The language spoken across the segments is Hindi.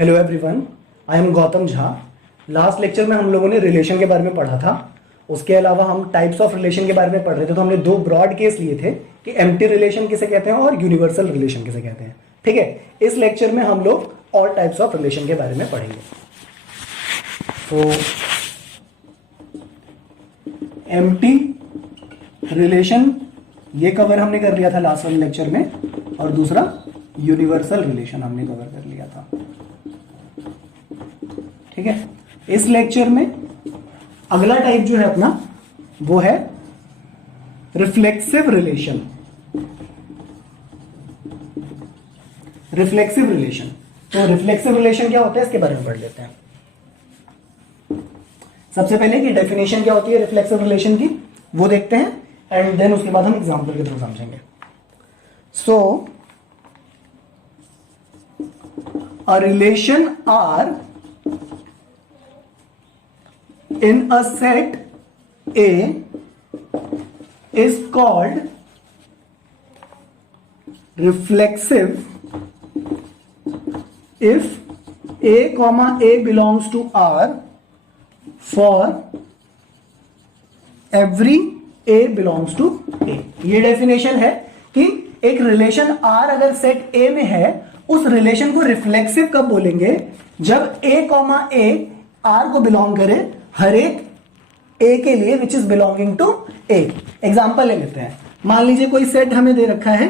Hello everyone, I am Gautam Jha. Last lecture में हम लोगों ने रिलेशन के बारे में पढ़ा था। उसके अलावा हम टाइप्स ऑफ रिलेशन के बारे में पढ़ रहे थे। तो हमने दो ब्रॉड केस लिए थे कि एम्प्टी रिलेशन किसे कहते हैं और यूनिवर्सल रिलेशन किसे कहते हैं। ठीक है, इस लेक्चर में हम लोग और टाइप्स ऑफ रिलेशन के बारे में पढ़ेंगे। तो एम्प्टी रिलेशन ये कवर हमने कर लिया था लास्ट वाले लेक्चर में, और दूसरा यूनिवर्सल रिलेशन हमने कवर कर लिया था। ठीक है, इस लेक्चर में अगला टाइप जो है अपना वो है रिफ्लेक्सिव रिलेशन। रिफ्लेक्सिव रिलेशन, तो रिफ्लेक्सिव रिलेशन क्या होता है इसके बारे में पढ़ लेते हैं। सबसे पहले की डेफिनेशन क्या होती है रिफ्लेक्सिव रिलेशन की वो देखते हैं, एंड देन उसके बाद हम एग्जांपल के थ्रू समझेंगे। सो a relation R in a set A is called reflexive if A comma A belongs to R for every A belongs to A। ये डेफिनेशन है कि एक रिलेशन R अगर सेट A में है, उस रिलेशन को रिफ्लेक्सिव कब बोलेंगे? जब A कॉमा A R को बिलोंग करे हर एक A के लिए which is belonging to A। Example ले लेते हैं। मान लीजिए कोई सेट हमें दे रखा है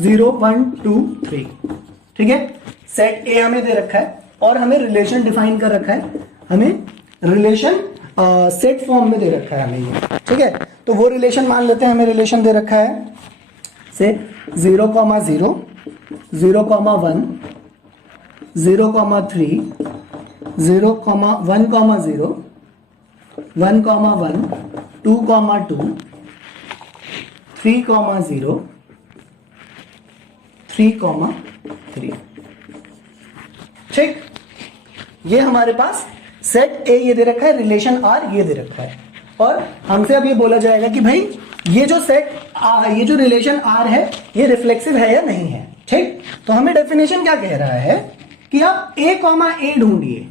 0 1 2 3। ठीक है, सेट A हमें दे रखा है और हमें रिलेशन डिफाइन कर रखा है। हमें रिलेशन सेट फॉर्म में दे रखा है हमें ये। ठीक है, तो वो रिलेशन मान लेते हैं। हमें रिलेशन दे रखा है से 0 comma 0 0 comma 1 0 comma 3 0 comma 1 comma 0 1 comma 1 2 comma 2 3 comma 0 3 comma 3। ठीक, ये हमारे पास सेट ए ये दे रखा है, रिलेशन आर ये दे रखा है, और हमसे अब ये बोला जाएगा कि भाई ये जो सेट ये जो रिलेशन आर है ये रिफ्लेक्सिव है या नहीं है। ठीक, तो हमें डेफिनेशन क्या कह रहा है कि आप ए कॉमा ए ढूंढिए।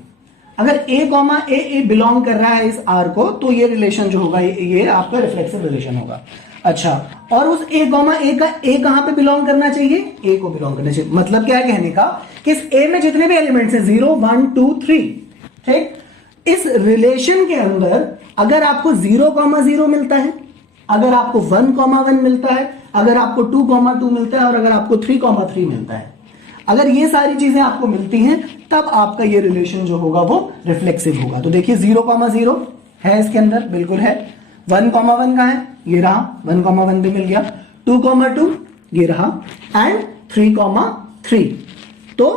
अगर ए कॉमा ए बिलोंग कर रहा है इस आर को, तो ये रिलेशन जो होगा ये आपका रिफ्लेक्सिव रिलेशन होगा। अच्छा, और उस ए कॉमा ए का ए कहां पे बिलोंग करना चाहिए? ए को बिलोंग करना चाहिए। मतलब क्या है कहने का कि इस ए में जितने भी एलिमेंट्स हैं 0 1 2 3, ठीक, इस रिलेशन के अंदर अगर आपको 0 कॉमा 0 मिलता है, अगर आपको 1 कॉमा 1 मिलता है, अगर आपको 2 कॉमा 2 मिलता है, और अगर आपको 3 कॉमा 3 मिलता है, अगर ये सारी चीजें आपको मिलती हैं, तब आपका ये रिलेशन जो होगा वो रिफ्लेक्सिव होगा। तो देखिए 0 कॉमा 0 है इसके अंदर, बिल्कुल है। 1 कॉमा 1 कहां है? ये रहा, 1 कॉमा 1 भी मिल गया। 2 कॉमा 2 ये रहा, एंड 3 कॉमा 3। तो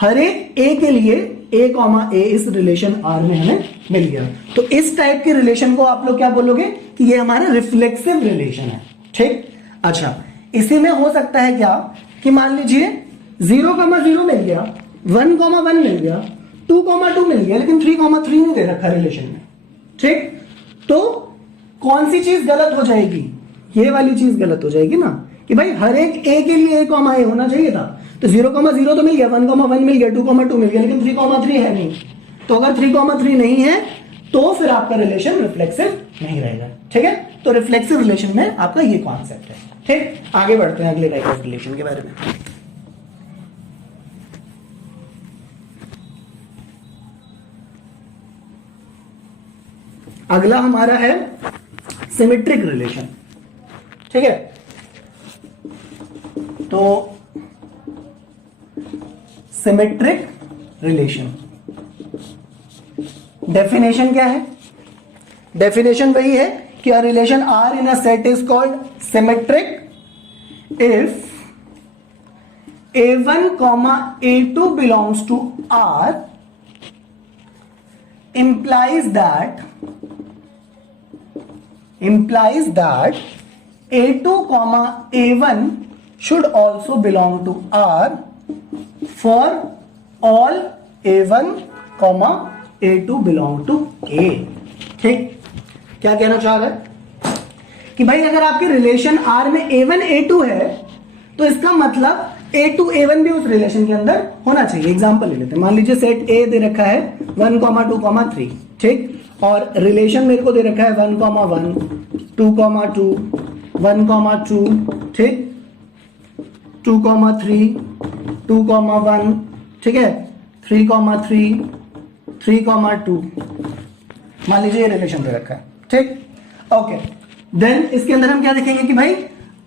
हर एक ए के लिए ए कॉमा ए इस रिलेशन आर में हमें मिल गया। तो इस टाइप के रिलेशन को आप लोग क्या बोलोगे कि ये हमारा रिफ्लेक्सिव रिलेशन है। ठीक, अच्छा, इसी में हो सकता है क्या कि मान लीजिए 0 कॉमा 0 मिल गया, 1 कॉमा 1 मिल गया, 2 कॉमा 2 मिल गया, लेकिन 3 कॉमा 3 नहीं दे रखा रिलेशन में। ठीक, तो कौन सी चीज गलत हो जाएगी? ये वाली चीज गलत हो जाएगी ना, कि भाई हर एक ए के लिए ए कॉमा ए होना चाहिए था। तो 0 कॉमा 0 तो मिल गया, 1 कॉमा 1 मिल गया, 2 कॉमा 2 मिल गया, लेकिन 3 कॉमा 3 है नहीं। तो अगर 3 कॉमा 3 नहीं है तो फिर आपका रिलेशन रिफ्लेक्सिव नहीं रहेगा। ठीक है, तो रिफ्लेक्सिव रिलेशन में आपका ये कॉन्सेप्ट है। ठीक, आगे बढ़ते हैं अगले टाइप ऑफ रिलेशन के बारे में। अगला हमारा है सिमेट्रिक रिलेशन। ठीक है, तो सिमेट्रिक रिलेशन डेफिनेशन क्या है? डेफिनेशन वही है कि a relation R in a set is called symmetric if A1 comma A2 belongs to R implies that A2 comma A1 should also belong to R for all A1 comma A2 belong to A। ठीक, क्या कहना चाह रहा है कि भाई अगर आपके रिलेशन R में A1 A2 है तो इसका मतलब ए टू ए वन भी उस रिलेशन के अंदर होना चाहिए। एग्जाम्पल ले लेते हैं, मान लीजिए सेट ए दे रखा है 1, 2, 3, ठीक, और रिलेशन मेरे को दे रखा है 1, 1, 2, 2, 1, 2, ठीक, 2, 3, 2, 1, ठीक है, 3, 3, 3, 2, मान लीजिए ये रिलेशन दे रखा है, ठीक, ओके। देन इसके अंदर हम क्या देखेंगे कि भाई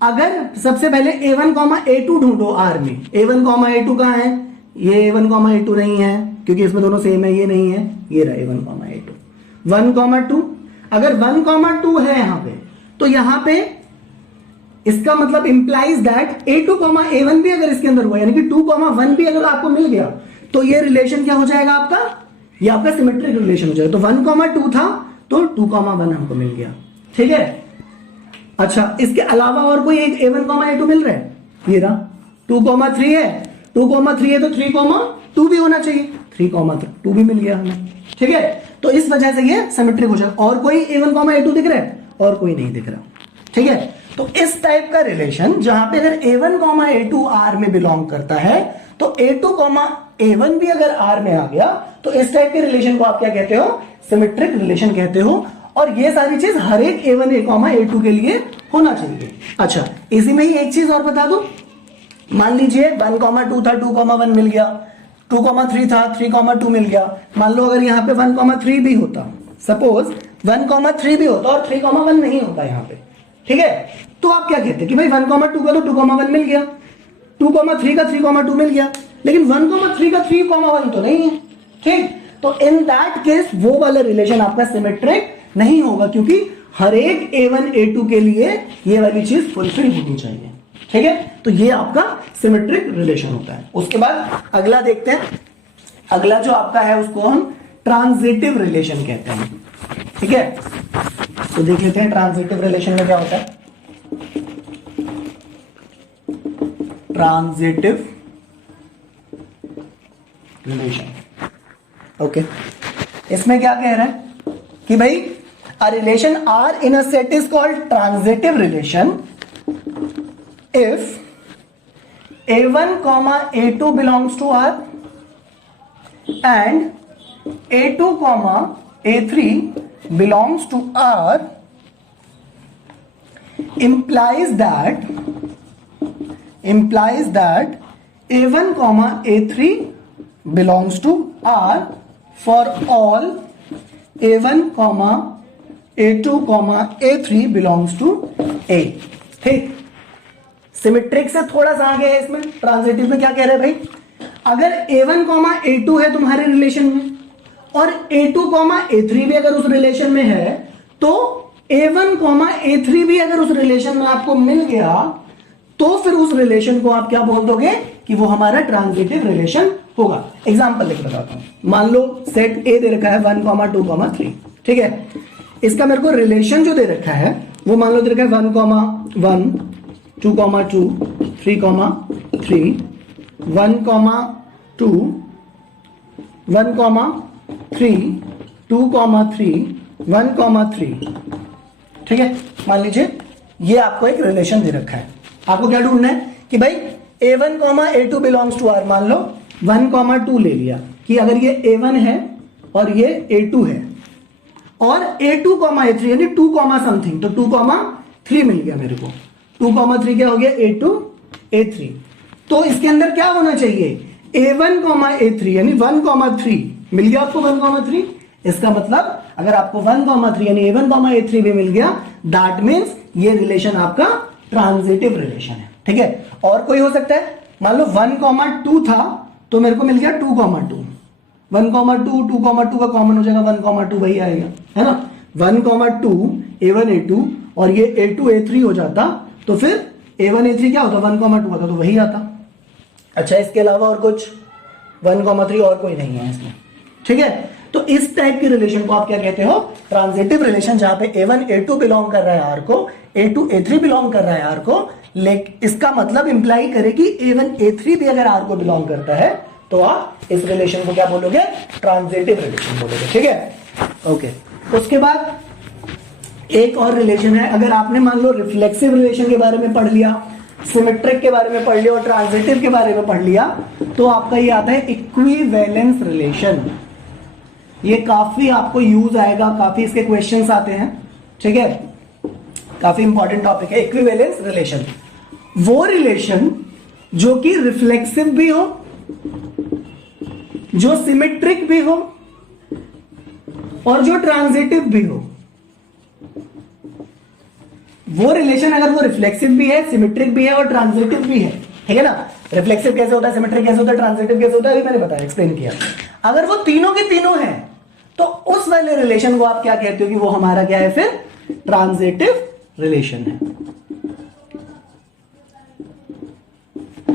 अगर सबसे पहले a1, a2 ढूंढो R में, a1, a2 कहां है, ये a1, a2 नहीं है क्योंकि इसमें दोनों सेम है, ये नहीं है, ये रहा a1, a2, 1, 2, अगर 1, 2 है यहां पे, तो यहां पे इसका मतलब इंप्लाइज दैट a2, a1 भी अगर इसके अंदर हुआ, यानी कि 2, 1 भी अगर आपको मिल गया, तो ये रिलेशन क्या हो जाएगा आपका, ये आपका सिमेट्रिक रिलेशन हो जाएगा। तो 1, 2 था तो 2, 1 हमको मिल गया, ठीक है। अच्छा, इसके अलावा और कोई एक a1, a2 मिल रहा है, ये रहा 2, 3 है, 2, 3 है तो 3, 2 भी होना चाहिए, 3, 2 भी मिल गया हमें, ठीक है। तो इस वजह से ये सिमेट्रिक हो जाएगा। और कोई a1, a2 दिख रहा है, और कोई नहीं दिख रहा, ठीक है। तो इस टाइप का रिलेशन जहां पे अगर a1, a2 R में बिलोंग करता है, तो a2, a1 भी अगर R में आ गया, तो इस टाइप के रिलेशन को आप क्या कहते हो, सिमेट्रिक रिलेशन कहते हो। और ये सारी चीज हर एक a1, a2 के लिए होना चाहिए। अच्छा, इसी में ही एक चीज और बता दूं, मान लीजिए 1, 2 था, 2, 1 मिल गया, 2, 3 था, 3, 2 मिल गया। मान लो अगर यहाँ पे 1, 3 भी होता, सपोज 1, 3 भी होता और 3, 1 नहीं होता यहाँ पे, ठीक है, तो आप क्या कहते हैं कि भाई 1, 2 का तो 2, 1 मिल गया, 2, 3 का 3, 2 मिल गया, लेकिन 1, 3 का 3, 1 तो नहीं है, ठीक। तो इन दैट केस वो वाला रिलेशन आपका सिमेट्रिक नहीं होगा, क्योंकि हर एक a1, a2 के लिए ये वाली चीज फुलफिल होनी चाहिए, ठीक है। तो ये आपका सिमेट्रिक रिलेशन होता है। उसके बाद अगला देखते हैं, अगला जो आपका है उसको हम ट्रांजिटिव रिलेशन कहते हैं, ठीक है। तो देख लेते हैं ट्रांजिटिव रिलेशन में क्या होता है। ट्रांजिटिव रिलेशन, ओके, इसमें क्या कह रहा है कि भाई a relation R in a set is called transitive relation if a1, a2 belongs to R and a2, a3 belongs to R, implies that a1, a3 belongs to R for all a1, a2, a3 belongs to A, ठीक। सिमेट्रिक से थोड़ा सा आगे है, इसमें ट्रांजिटिव में क्या कह रहे हैं भाई, अगर a1, a2 है तुम्हारे रिलेशन में और a2, a3 भी अगर उस रिलेशन में है, तो a1, a3 भी अगर उस रिलेशन में आपको मिल गया, तो फिर उस रिलेशन को आप क्या बोल दोगे कि वो हमारा ट्रांजिटिव रिलेशन होगा। एग्जांपल लेकर बताता हूं, मान लो सेट ए दे रखा है 1, 2, 3, ठीक है। इसका मेरे को रिलेशन जो दे रखा है वो मान लो दे रखा है 1, 1, 2, 2, 3, 3, 1, 2, 1, 3, 2, 3, 1, 3, ठीक है। मान लीजिए ये आपको एक रिलेशन दे रखा है, आपको क्या ढूंढना है कि भाई a1, a2 belongs to R। मान लो 1, 2 ले लिया कि अगर ये a1 है और ये a2 है और a2, a3 यानी 2, समथिंग, तो 2, 3 मिल गया मेरे को। 2, 3 क्या हो गया, a2, a3। तो इसके अंदर क्या होना चाहिए, a1, a3 यानी 1, 3 मिल गया आपको 1, 3। इसका मतलब अगर आपको 1, 3 यानी a1, a3 भी मिल गया, दैट मीन्स ये रिलेशन आपका ट्रांजिटिव रिलेशन है, ठीक है। और कोई हो सकता है, मान लो 1, 2 था तो मेरे को मिल गया 2, 2, 1, 2, 2, 2 का कॉमन हो जाएगा, 1, 2 वही आएगा, है ना। 1, 2 a1, a2 और ये a2, a3 हो जाता, तो फिर a1, a3 क्या होता, 1, 2 होता, तो वही आता। अच्छा, इसके अलावा और कुछ 1, 3 और कोई नहीं है इसमें, ठीक है। तो इस टाइप के रिलेशन को आप क्या कहते हो, ट्रांजिटिव रिलेशन, जहां पे a1, a2 बिलोंग कर रहा है R को, a2, a3 बिलोंग कर रहा है R को, लेकिन इसका मतलब इंप्लाई करे कि a1, a3 भी अगर R को बिलोंग करता है, तो आप इस रिलेशन को क्या बोलोगे, ट्रांजिटिव रिलेशन बोलोगे, ठीक है। ओके, उसके बाद एक और रिलेशन है, अगर आपने मान लो रिफ्लेक्सिव रिलेशन के बारे में पढ़ लिया, सिमेट्रिक के बारे में पढ़ लिया और ट्रांजिटिव के बारे में पढ़ लिया, तो आपका ये आता है इक्विवेलेंस रिलेशन। ये काफी आपको यूज आएगा, काफी इसके क्वेश्चंस आते हैं, ठीक है, काफी इंपॉर्टेंट टॉपिक है इक्विवेलेंस रिलेशन। वो रिलेशन जो कि रिफ्लेक्सिव भी हो, जो सिमेट्रिक भी हो और जो ट्रांजिटिव भी हो। वो रिलेशन अगर वो रिफ्लेक्सिव भी है, सिमेट्रिक भी है और ट्रांजिटिव भी है, ठीक है ना। रिफ्लेक्सिव कैसे होता है, सिमेट्रिक कैसे होता है, ट्रांजिटिव कैसे होता है, अभी मैंने बताया, एक्सप्लेन किया। अगर वो तीनों के तीनों है तो उस वाले रिलेशन को आप क्या कहते हो कि वो हमारा क्या है, फिर ट्रांजिटिव रिलेशन है,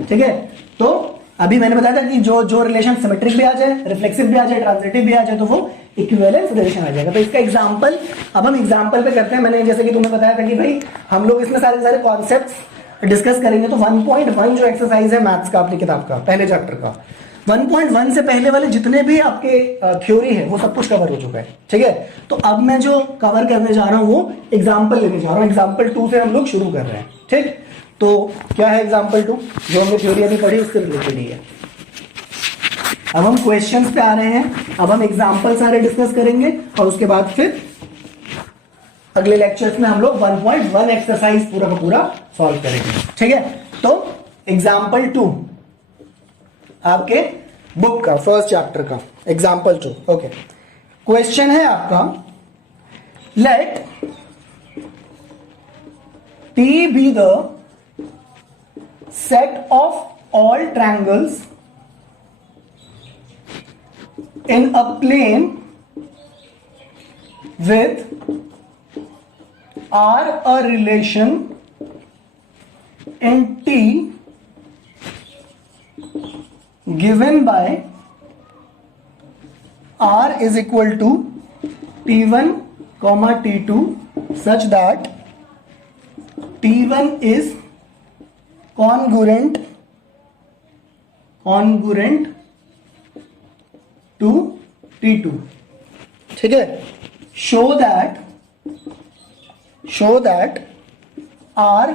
ठीक है। तो अभी मैंने बताया था कि जो रिलेशन सिमेट्रिक भी आ जाए, रिफ्लेक्सिव भी आ जाए, ट्रांजिटिव भी आ जाए, तो वो इक्विवेलेंस रिलेशन आ जाएगा। तो इसका एग्जांपल अब हम एग्जांपल पे करते हैं। मैंने जैसे कि तुम्हें बताया था कि भाई हम लोग इसमें सारे कॉन्सेप्ट्स डिस्कस करेंगे। तो 1.1 जो एक्सरसाइज है मैथ्स का, अपनी किताब का पहले चैप्टर का, 1.1 से पहले वाले जितने भी आपके थ्योरी है वो सब कुछ कवर हो चुका है, ठीक है। तो अब मैं जो कवर करने जा रहा हूं वो एग्जाम्पल लेने जा रहा हूं। एग्जाम्पल 2 से हम लोग शुरू कर रहे हैं, ठीक। तो क्या है एग्जाम्पल 2, जो हमने थ्योरी अभी पढ़ी उससे रिलेटेड ही है। अब हम क्वेश्चंस पे आ रहे हैं। अब हम एग्जाम्पल सारे डिस्कस करेंगे और उसके बाद फिर अगले लेक्चर्स में हम लोग 1.1 एक्सरसाइज पूरा का पूरा सॉल्व करेंगे, ठीक है। तो एग्जाम्पल 2 आपके बुक का फर्स्ट चैप्टर का एग्जाम्पल 2, ओके। क्वेश्चन है आपका, late T be the set of all triangles in a plane with R a relation in T given by R is equal to T1, T2 such that T1 is congruent to T2, ठीक है। show that R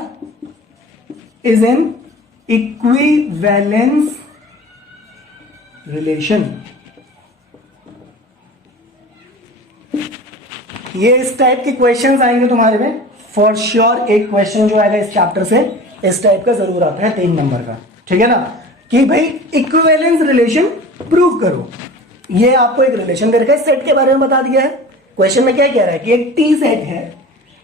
is an equivalence relation। ये इस टाइप के क्वेश्चंस आएंगे तुम्हारे में फॉर श्योर। एक क्वेश्चन जो आएगा इस चैप्टर से इस टाइप का जरूर आता है 3 नंबर का, ठीक है ना, कि भाई इक्विवेलेंस रिलेशन प्रूव करो। ये आपको एक रिलेशन दे रखा है, सेट के बारे में बता दिया है। क्वेश्चन में क्या कह रहा है कि एक टी सेट है,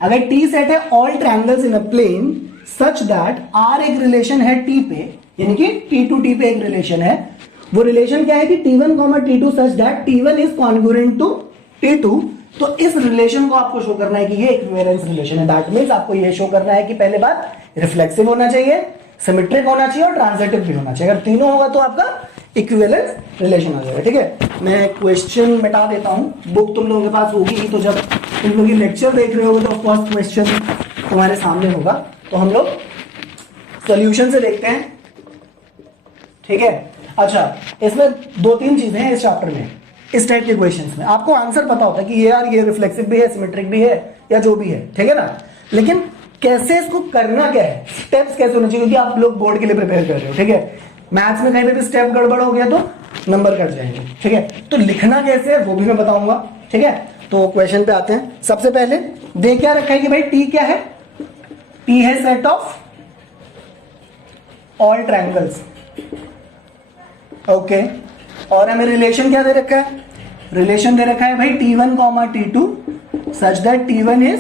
अगर टी सेट है all triangles in a plane such that R एक रिलेशन है टी पे, यानी कि टी टू टी पे एक रिलेशन है। वो रिलेशन क्या है कि T1, T2 such that T1 is congruent to T2। तो इस रिलेशन को आपको शो करना है कि ये इक्विवेलेंस रिलेशन है। दैट मींस आपको ये शो करना है कि पहले बात रिफ्लेक्सिव होना चाहिए, सिमेट्रिक होना चाहिए और ट्रांजिटिव भी होना चाहिए। अगर तीनों होगा तो आपका इक्विवेलेंस रिलेशन आ जाएगा, ठीक है। मैं क्वेश्चन मिटा देता हूं, बुक तुम लोगों के पास होगी ही, तो जब तुम लोग ये लेक्चर देख रहे होगे तो ऑफकोर्स क्वेश्चन तुम्हारे सामने होगा। तो हम लोग सोल्यूशन से देखते हैं, ठीक है। अच्छा, इसमें 2-3 चीजें हैं इस चैप्टर में, इस टाइप के क्वेश्चंस में आपको आंसर पता होता है कि ये यार ये रिफ्लेक्सिव भी है, सिमेट्रिक भी है या जो भी है, ठीक है ना। लेकिन कैसे इसको करना क्या है, स्टेप्स कैसे होने चाहिए, क्योंकि आप लोग बोर्ड के लिए प्रिपेयर कर रहे हो, ठीक है। मैथ्स में कहीं पे भी स्टेप गड़बड़ हो गया तो नंबर कट जाएंगे, ठीक है। तो लिखना कैसे है वो भी मैं बताऊंगा, ठीक है। तो क्वेश्चन पे आते हैं। सबसे पहले दे क्या रखा है कि भाई टी क्या है, टी है set of all triangles, okay. और हमें रिलेशन क्या दे रखा है, रिलेशन दे रखा है भाई T1, T2 such that T1 is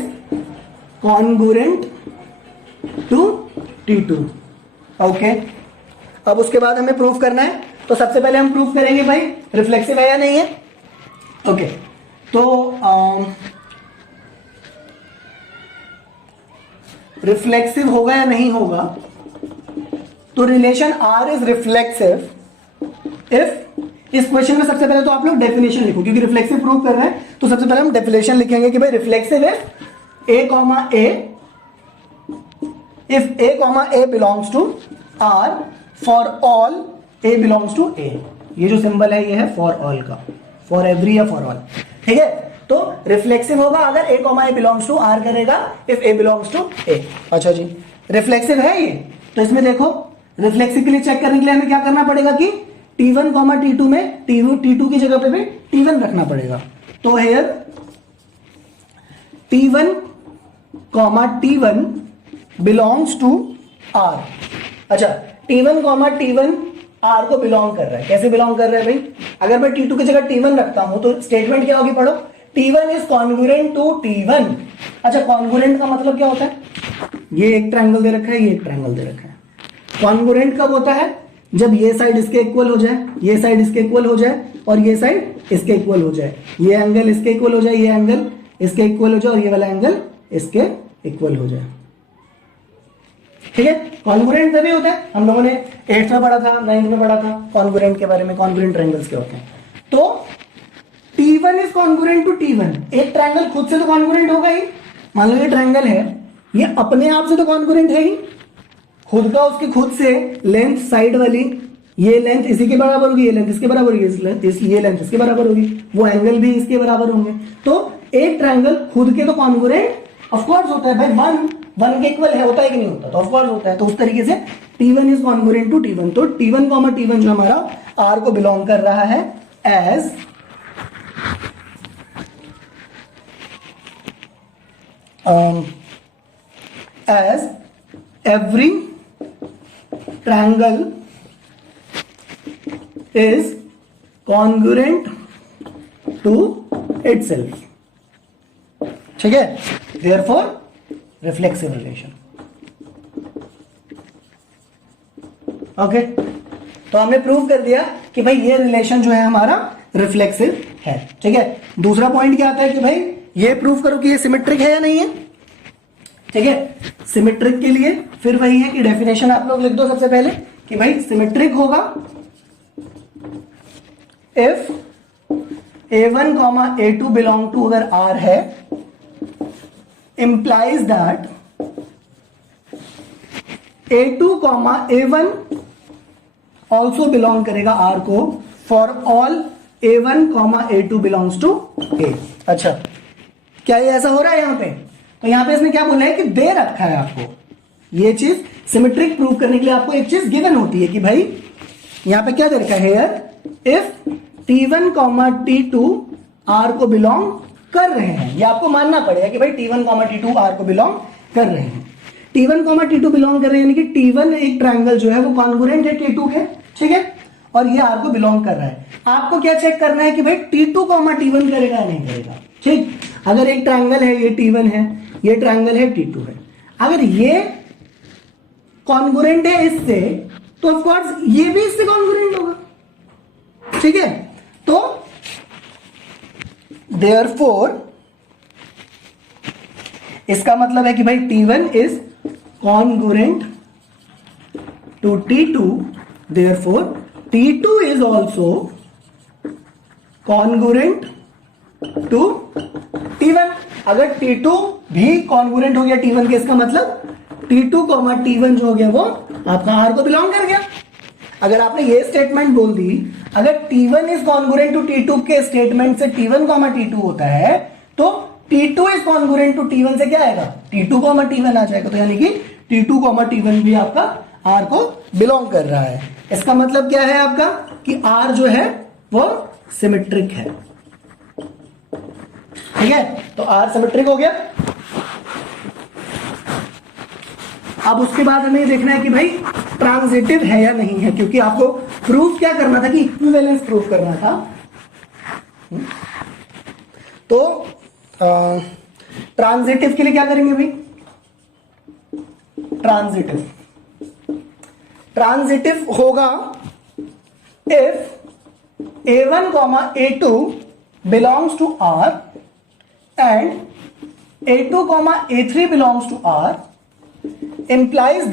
congruent to T2, okay. अब उसके बाद हमें प्रूफ करना है। तो सबसे पहले हम प्रूफ करेंगे भाई रिफ्लेक्सिव है या नहीं है, ओके। तो रिफ्लेक्सिव होगा या नहीं होगा, तो relation R is reflexive if, इस क्वेश्चन में सबसे पहले तो आप लोग डेफिनेशन लिखो, क्योंकि रिफ्लेक्सिव प्रूव कर रहे हैं। तो सबसे पहले हम डेफिनेशन लिखेंगे कि भाई reflexive if A belongs to R for all A belongs to A। ये जो सिंबल है ये है फॉर ऑल का, फॉर एवरी या फॉर ऑल, ठीक है। तो रिफ्लेक्सिव होगा अगर A बिलोंग्स टू R करेगा, if A belongs to A। अच्छा जी, रिफ्लेक्सिव है ये, तो इसमें देखो रिफ्लेक्सिव के लिए चेक करने के लिए हमें क्या करना पड़ेगा कि T1 कॉमा T2 में T2 की जगह पे भी T1 रखना पड़ेगा। तो here T1 comma T1 belongs to R। अच्छा, T1 कॉमा T1 R को बिलोंग कर रहा है। कैसे बिलोंग कर रहा है भाई? अगर मैं T2 की जगह T1 रखता हूं तो स्टेटमेंट क्या होगी, पढ़ो। T1 is congruent to T1। अच्छा, कॉन्ग्रुएंट का मतलब क्या होता है? ये एक ट्रायंगल दे रखा है, ये एक ट्रायंगल दे रखा है। कॉन्ग्रुएंट कब होता है? जब ये साइड इसके इक्वल हो जाए, ये साइड इसके इक्वल हो जाए और ये साइड इसके इक्वल हो जाए, ये एंगल इसके इक्वल हो जाए, ये एंगल इसके इक्वल हो जाए और ये वाला एंगल इसके इक्वल हो जाए। ठीक है, कॉन्ग्रुएंट तभी होता है। हम लोगों ने 8th में पढ़ा था, 9th में पढ़ा था कॉन्ग्रुएंट के बारे में, कॉन्ग्रुएंट ट्रायंगल्स क्या होते हैं। तो T1 is congruent to T1। एक ट्रायंगल खुद से तो कॉन्ग्रुएंट होगा ही। मान लो ये ट्रायंगल है, ये अपने आप से तो कॉन्ग्रुएंट है ही, खुद का उसकी खुद से लेंथ साइड वाली, ये लेंथ इसी के बराबर होगी, ये लेंथ इसके बराबर होगी, ये लेंथ इसके बराबर होगी, वो एंगल भी इसके बराबर होंगे। तो एक ट्रायंगल खुद के तो कॉन्ग्रुएंट ऑफ कोर्स होता है भाई, वन के इक्वल है, होता है कि नहीं होता? तो ऑफ कोर्स होता है। तो उस तरीके से T1 is congruent to T1। तो T1 कॉमा T1 जो हमारा R को बिलोंग कर रहा है as every triangle is congruent to itself। ठीक है, therefore reflexive relation। ओके, तो हमने प्रूव कर दिया कि भाई ये रिलेशन जो है हमारा रिफ्लेक्सिव है। ठीक है, दूसरा पॉइंट क्या आता है कि भाई ये प्रूव करो कि ये सिमेट्रिक है या नहीं है। ठीक है, सिमेट्रिक के लिए फिर वही है कि डेफिनेशन आप लोग लिख दो सबसे पहले कि भाई सिमेट्रिक होगा if A1 A2 belong to अगर R है, implies that A2 A1 also belong करेगा R को for all A1 A2 belongs to A। अच्छा, क्या ये ऐसा हो रहा है यहां पे? तो यहां पे इसने क्या बोला है कि दे रखा है आपको ये चीज सिमेट्रिक प्रूव करने के लिए आपको एक चीज गिवन होती है कि भाई यहां पे क्या दे रखा है, here if T1 T2 R को बिलोंग कर रहे हैं। ये आपको मानना पड़ेगा कि भाई T1 T2 R को बिलोंग कर रहे हैं। T1 T2 बिलोंग कर रहे हैं, यानी कि T1 एक ट्रायंगल जो है वो कॉन्ग्रुएंट है T2 के। ठीक है, और ये R को बिलोंग कर रहा है। आपको क्या चेक करना है कि भाई T2 T1 करेगा या नहीं करेगा। ठीक, अगर एक ट्रायंगल है, ये T1 है, ये ट्रायंगल है T2 है, अगर ये कॉन्ग्रुएंट है इससे तो ऑफ कोर्स ये भी इससे कॉन्ग्रुएंट होगा। ठीक है, तो देयरफॉर इसका मतलब है कि भाई T1 is congruent to T2, therefore T2 is also congruent to T1। अगर T2 भी कॉन्ग्रुएंट हो गया T1 के, इसका मतलब T2 T1 जो हो गया वो आपका R को बिलोंग कर गया। अगर आपने ये स्टेटमेंट बोल दी, अगर T1 is congruent to T2 के स्टेटमेंट से T1 T2 होता है तो T2 is congruent to T1 से क्या आएगा, T2 T1 आ जाएगा। तो यानी कि T2 T1 भी आपका R को बिलोंग कर रहा है। इसका मतलब क्या है आपका कि R जो है वो सिमेट्रिक है। ठीक है, तो R सिमेट्रिक हो गया। अब उसके बाद हमें ये देखना है कि भाई ट्रांजिटिव है या नहीं है, क्योंकि आपको प्रूफ क्या करना था कि इक्विवेलेंस प्रूफ करना था। तो ट्रांजिटिव के लिए क्या करेंगे भाई, ट्रांजिटिव होगा if A1 A2 belongs to R and A2 A3 belongs to R, implies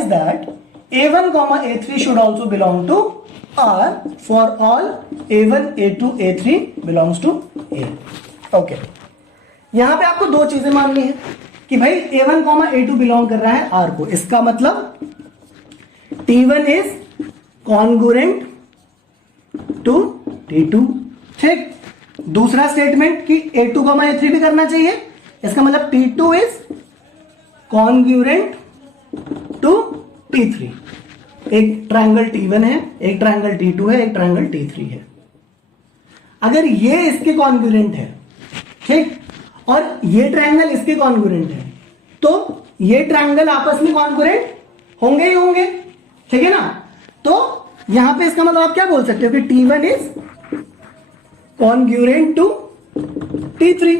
that A1 A3 should also belong to R for all A1 A2 A3 belongs to A। Okay, यहां पे आपको दो चीजें माननी है कि भाई A1 A2 बिलोंग कर रहा है R को। इसका मतलब T1 is congruent to T2। ठीक, दूसरा स्टेटमेंट कि A2 A3 भी करना चाहिए। इसका मतलब T2 is congruent to T3। एक ट्रायंगल T1 है, एक ट्रायंगल T2 है, एक ट्रायंगल T3 है। अगर ये इसके कॉन्ग्रुएंट है, ठीक, और ये ट्रायंगल इसके कॉन्ग्रुएंट है, तो ये ट्रायंगल आपस में कॉन्ग्रुएंट होंगे ही होंगे, ठीक है ना। तो यहां पे इसका मतलब आप क्या बोल सकते हो कि T1 is congruent to T3।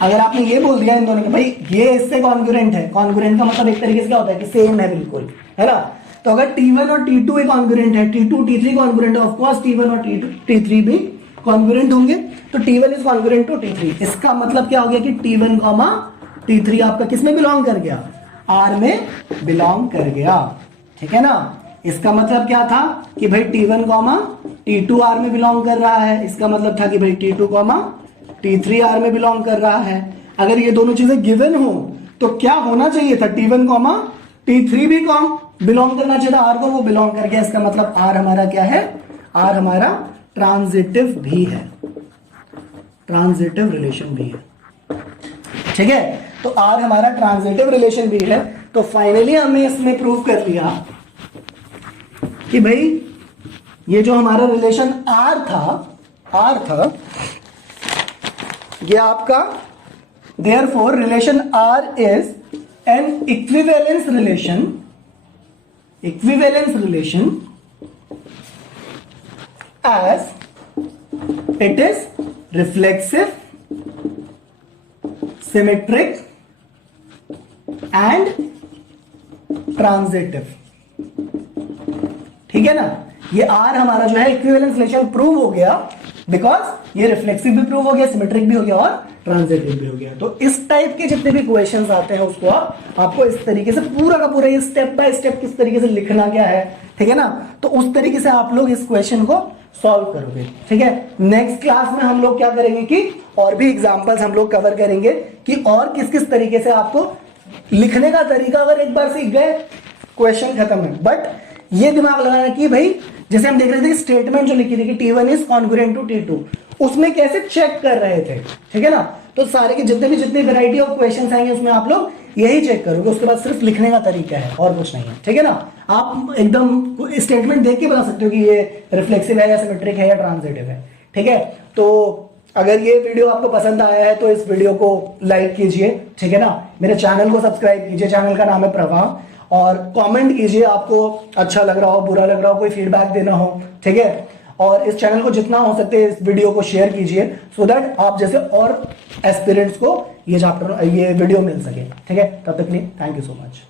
अगर आपने ये बोल दिया इन दोनों के, भाई ये इससे कॉन्ग्रुएंट है, कॉन्ग्रुएंट का मतलब एक तरीके से क्या होता है कि सेम है बिल्कुल, है ना। तो अगर T1 और T2 एक कॉन्ग्रुएंट है, T2 T3 कॉन्ग्रुएंट है, ऑफ कोर्स T1 और T3 भी कॉन्ग्रुएंट होंगे, तो T1 is congruent to T3। इसका मतलब क्या हो गया कि T1 T3 आपका किस में बिलोंग कर गया, R में बिलोंग कर गया, ठीक है ना। इसका मतलब क्या था कि भाई T1 T2 R में बिलोंग कर रहा है, इसका मतलब था कि भाई T2 T3 R में बिलोंग कर रहा है। अगर ये दोनों चीजें गिवन हो तो क्या होना चाहिए था, T1 T3 भी बिलोंग करना चाहिए था R को, वो बिलोंग कर गया। इसका मतलब R हमारा क्या है, R हमारा ट्रांजिटिव भी है, ट्रांजिटिव रिलेशन भी है, ठीक है। तो R हमारा ट्रांजिटिव रिलेशन भी है। तो फाइनली हमने इसमें प्रूव कर लिया कि भाई ये जो हमारा रिलेशन R था ये आपका, therefore relation R is an equivalence relation as it is reflexive, symmetric and transitive, ठीक है ना। ये R हमारा जो है इक्विवेलेंस रिलेशन प्रूव हो गया, बिकॉज ये रिफ्लेक्सिव भी प्रूव हो गया, सिमेट्रिक भी हो गया और ट्रांजिटिव भी हो गया। तो इस टाइप के जितने भी क्वेश्चंस आते हैं उसको आपको इस तरीके से पूरा का पूरा ये स्टेप बाय स्टेप किस तरीके से लिखना क्या है, ठीक है ना। तो उस तरीके से आप लोग इस क्वेश्चन को सॉल्व करोगे, ठीक है। नेक्स्ट क्लास में हम लोग क्या करेंगे कि और भी एग्जांपल्स हम लोग कवर करेंगे कि और किस किस तरीके से आपको लिखने का तरीका अगर एक बार सीख गए क्वेश्चन खत्म है। बट ये दिमाग लगाना कि भाई जैसे हम देख रहे थे स्टेटमेंट जो लिखी थी कि T1 is congruent to T2, उसमें कैसे चेक कर रहे थे, ठीक है ना। तो सारे के जितनी वैरायटी ऑफ क्वेश्चंस आएंगे उसमें आप लोग यही चेक करोगे, उसके बाद सिर्फ लिखने का तरीका है और कुछ नहीं है, ठीक है ना। आप एकदम स्टेटमेंट देख के बता सकते हो कि ये रिफ्लेक्सिव है या सिमेट्रिक है या ट्रांजिटिव है, ठीक है। तो अगर ये वीडियो आपको पसंद आया है तो इस वीडियो को लाइक कीजिए, ठीक है ना। मेरे चैनल को सब्सक्राइब कीजिए, चैनल का नाम है प्रवाह, और कमेंट कीजिए आपको अच्छा लग रहा हो, बुरा लग रहा हो, कोई फीडबैक देना हो, ठीक है। और इस चैनल को जितना हो सकते इस वीडियो को शेयर कीजिए, सो दैट आप जैसे और एस्पिरेंट्स को ये वीडियो मिल सके, ठीक है। तब तक के लिए थैंक यू सो मच।